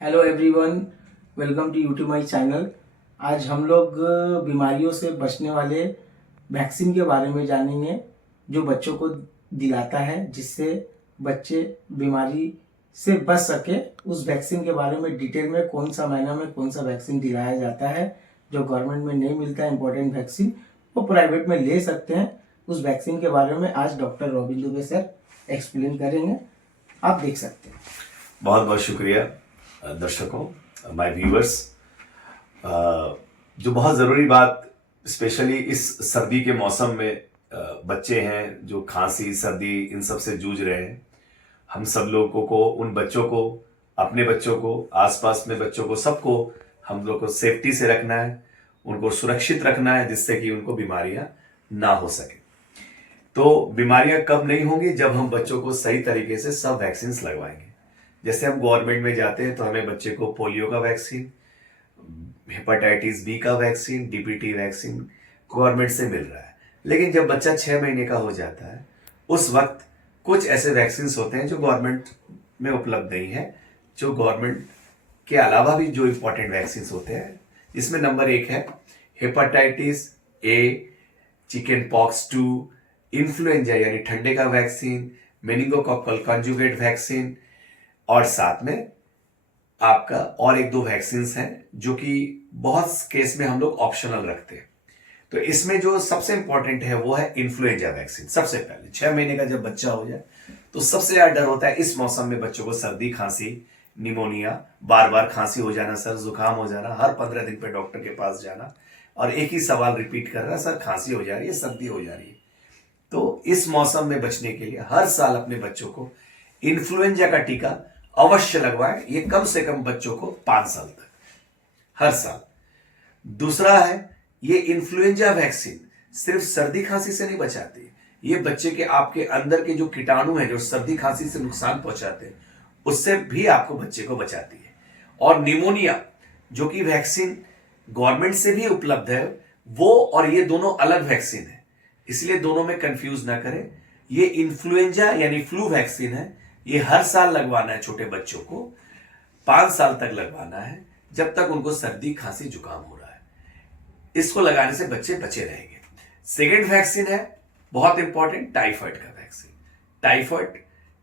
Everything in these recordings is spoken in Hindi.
Hello everyone, welcome to YouTube my channel. आज हम लोग बीमारियों से बचने वाले वैक्सीन के बारे में जानेंगे जो बच्चों को दिलाता है, जिससे बच्चे बीमारी से बच सके। उस वैक्सीन के बारे में डिटेल में कौन सा महीना में कौन सा वैक्सीन दिलाया जाता है, जो गवर्नमेंट में नहीं मिलता है इम्पोर्टेंट वैक्सीन, वो प्राइवेट में ले सकते हैं। उस वैक्सीन के बारे में आज doctor robin Dubey sir explain करेंगे, आप देख सकते हैं। बहुत बहुत शुक्रिया दर्शकों, माय व्यूअर्स। जो बहुत ज़रूरी बात, स्पेशली इस सर्दी के मौसम में बच्चे हैं जो खांसी सर्दी इन सब से जूझ रहे हैं। हम सब लोगों को, उन बच्चों को, अपने बच्चों को, आसपास में बच्चों को, सबको हम लोग को सेफ्टी से रखना है, उनको सुरक्षित रखना है, जिससे कि उनको बीमारियां ना हो सके। तो बीमारियां कब नहीं होंगी? जब हम बच्चों को सही तरीके से सब वैक्सीन लगवाएंगे। जैसे हम गवर्नमेंट में जाते हैं तो हमें बच्चे को पोलियो का वैक्सीन, हेपेटाइटिस बी का वैक्सीन, डीपीटी वैक्सीन गवर्नमेंट से मिल रहा है। लेकिन जब बच्चा 6 महीने का हो जाता है, उस वक्त कुछ ऐसे वैक्सीन होते हैं जो गवर्नमेंट में उपलब्ध नहीं है, जो गवर्नमेंट के अलावा भी जो इंपॉर्टेंट वैक्सीन होते हैं। इसमें नंबर 1 है hepatitis A, chicken pox 2, influenza यानी ठंडे का वैक्सीन, मेनिंगोकोकल कॉन्जुगेट वैक्सीन, और साथ में आपका और एक दो वैक्सीन हैं जो कि बहुत केस में हम लोग ऑप्शनल रखते हैं। तो इसमें जो सबसे इंपॉर्टेंट है वो है इन्फ्लुएंजा वैक्सीन। सबसे पहले 6 महीने का जब बच्चा हो जाए तो सबसे ज्यादा डर होता है इस मौसम में बच्चों को सर्दी खांसी, निमोनिया, बार बार खांसी हो जाना, सर जुकाम हो जाना, हर 15 दिन पे डॉक्टर के पास जाना और एक ही सवाल रिपीट कर रहा, सर खांसी हो जा रही है, सर्दी हो जा रही है। तो इस मौसम में बचने के लिए हर साल अपने बच्चों को इन्फ्लुएंजा का टीका अवश्य लगवाएं। ये कम से कम बच्चों को 5 साल तक हर साल। दूसरा है, ये इन्फ्लुएंजा वैक्सीन सिर्फ सर्दी खांसी से नहीं बचाती, ये बच्चे के आपके अंदर के जो कीटाणु हैं जो सर्दी खांसी से नुकसान पहुंचाते हैं, उससे भी आपको बच्चे को बचाती है। और निमोनिया जो कि वैक्सीन गवर्नमेंट से भी उपलब्ध है, वो और ये दोनों अलग वैक्सीन है, इसलिए दोनों में कंफ्यूज ना करें। ये इन्फ्लुएंजा यानी फ्लू वैक्सीन है, ये हर साल लगवाना है छोटे बच्चों को, 5 साल तक लगवाना है, जब तक उनको सर्दी खांसी जुकाम हो रहा है। इसको लगाने से बच्चे बचे रहेंगे। सेकेंड वैक्सीन है बहुत इंपॉर्टेंट, टाइफाइड का वैक्सीन। टाइफाइड,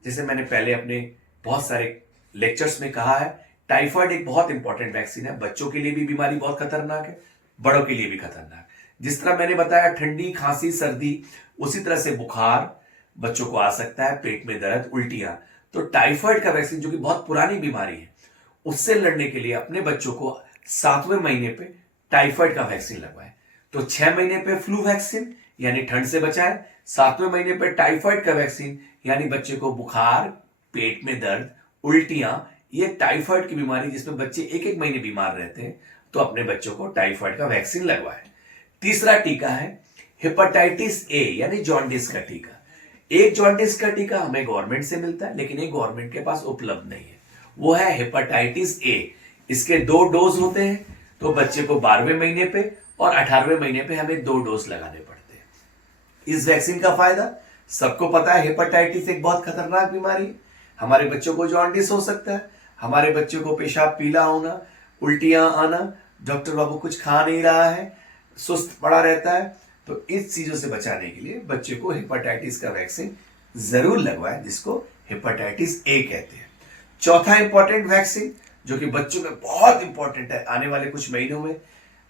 जैसे मैंने पहले अपने बहुत सारे लेक्चर्स में कहा है, टाइफाइड एक बहुत इंपॉर्टेंट वैक्सीन है। बच्चों के लिए भी बीमारी बहुत खतरनाक है, बड़ों के लिए भी खतरनाक। जिस तरह मैंने बताया ठंडी खांसी सर्दी, उसी तरह से बुखार बच्चों को आ सकता है, पेट में दर्द, उल्टियां। तो टाइफाइड का वैक्सीन जो कि बहुत पुरानी बीमारी है, उससे लड़ने के लिए अपने बच्चों को 7वें महीने पे टाइफाइड का वैक्सीन लगवाएं। तो 6 महीने पे फ्लू वैक्सीन यानी ठंड से बचाएं, 7वें महीने पे टाइफाइड का वैक्सीन यानी बच्चे को बुखार, पेट में दर्द, उल्टियां, ये टाइफाइड की बीमारी जिसमें बच्चे एक एक महीने बीमार रहते हैं, तो अपने बच्चों को टाइफाइड का वैक्सीन लगवाएं। तीसरा टीका है हेपेटाइटिस ए यानी जॉन्डिस का टीका। एक जॉन्डिस का टीका हमें गवर्नमेंट से मिलता है, लेकिन एक गवर्नमेंट के पास उपलब्ध नहीं है, वो है हेपेटाइटिस ए। इसके 2 डोज होते हैं, तो बच्चे को 12वें महीने पे और 18वें महीने पे हमें 2 डोज लगाने पड़ते हैं। इस वैक्सीन का फायदा सबको पता है, हेपेटाइटिस एक बहुत खतरनाक बीमारी है। हमारे बच्चों को जॉन्डिस हो सकता है, हमारे बच्चों को पेशाब पीला होना, उल्टियां आना, डॉक्टर बाबू कुछ खा नहीं रहा है, सुस्त पड़ा रहता है। तो इस चीजों से बचाने के लिए बच्चे को हेपेटाइटिस का वैक्सीन जरूर लगवाएं, जिसको हेपेटाइटिस ए कहते हैं। चौथा इंपॉर्टेंट वैक्सीन जो कि बच्चों में बहुत इंपॉर्टेंट है आने वाले कुछ महीनों में,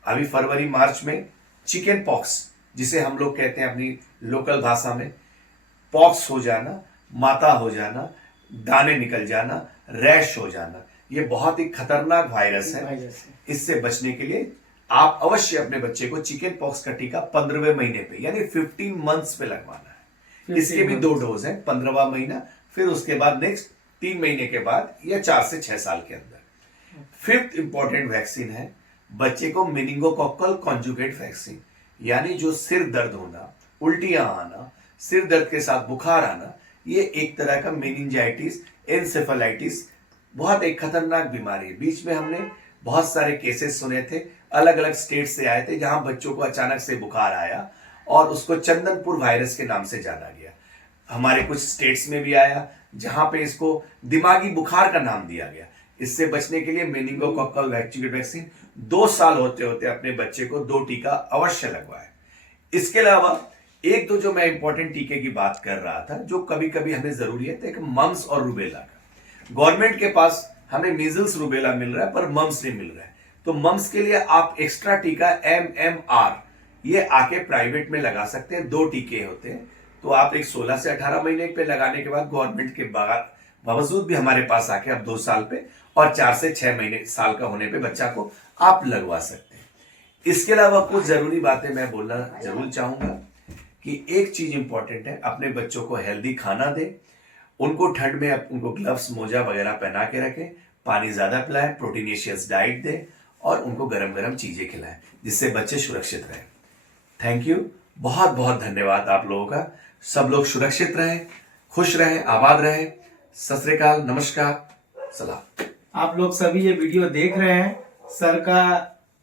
अभी फरवरी मार्च में, चिकन पॉक्स, जिसे हम लोग कहते हैं अपनी लोकल भाषा में पॉक्स हो जाना, माता हो जाना, दाने निकल जाना, रैश हो जाना, ये बहुत ही खतरनाक वायरस है। इससे बचने के लिए आप अवश्य अपने बच्चे को चिकन पॉक्स का टीका 15वें महीने पे यानी 15 मंथ्स पे लगवाना है। इसके भी 2 डोज हैं, 15वां महीना, फिर उसके बाद नेक्स्ट 3 महीने के बाद, या 4 से 6 साल के अंदर। फिफ्थ इंपॉर्टेंट वैक्सीन है बच्चे को मेनिंगोकोकल कॉन्जुगेट वैक्सीन, यानी जो सिर दर्द होना, उल्टियां आना, सिर दर्द के साथ बुखार आना, ये एक तरह का मेनिंजाइटिस एनसेफेलाइटिस, बहुत एक खतरनाक बीमारी है। बीच में हमने बहुत सारे केसेस सुने थे, अलग अलग स्टेट से आए थे, जहां बच्चों को अचानक से बुखार आया और उसको चंदनपुर वायरस के नाम से जाना गया। हमारे कुछ स्टेट्स में भी आया जहां पे इसको दिमागी बुखार का नाम दिया गया। इससे बचने के लिए मेनिंगोकोकल वैक्सीन 2 साल होते होते अपने बच्चे को 2 टीका अवश्य लगवाए। इसके अलावा एक दो जो मैं इंपॉर्टेंट टीके की बात कर रहा था जो कभी कभी हमें जरूरी है, तो एक मम्स और रूबेला का। गवर्नमेंट के पास हमें मीजल्स रूबेला मिल रहा है पर मम्स नहीं मिल रहा है, तो मम्स के लिए आप एक्स्ट्रा टीका MMR ये आके प्राइवेट में लगा सकते हैं। 2 टीके होते हैं, तो आप एक 16 से 18 महीने पे लगाने के बाद गवर्नमेंट के बावजूद भी हमारे पास आके अब 2 साल पे और 4 से 6 महीने साल का होने पे बच्चा को आप लगवा सकते हैं। इसके अलावा कुछ जरूरी बातें मैं बोलना जरूर चाहूंगा कि एक चीज इंपॉर्टेंट है, अपने बच्चों को हेल्दी खाना दें, उनको ठंड में उनको ग्लव्स मोजा वगैरह पहना के रखें, पानी ज्यादा पिलाएं, प्रोटीनेशियस डाइट दें और उनको गरम गरम चीजें खिलाएं जिससे बच्चे सुरक्षित रहें। थैंक यू, बहुत बहुत धन्यवाद आप लोगों का। सब लोग सुरक्षित रहें, खुश रहें, आबाद रहें। सत श्री अकाल, नमस्कार, सलाम। आप लोग सभी ये वीडियो देख रहे हैं, सर का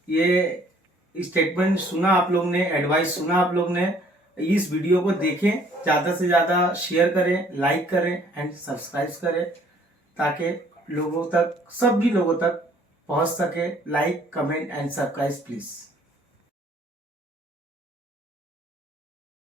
ये स्टेटमेंट सुना आप लोग ने, एडवाइस सुना आप लोग ने। इस वीडियो को देखें, ज़्यादा से ज़्यादा शेयर करें, लाइक करें एंड सब्सक्राइब करें ताकि लोगों तक, सभी लोगों तक पहुंच सके। Like, comment and subscribe please.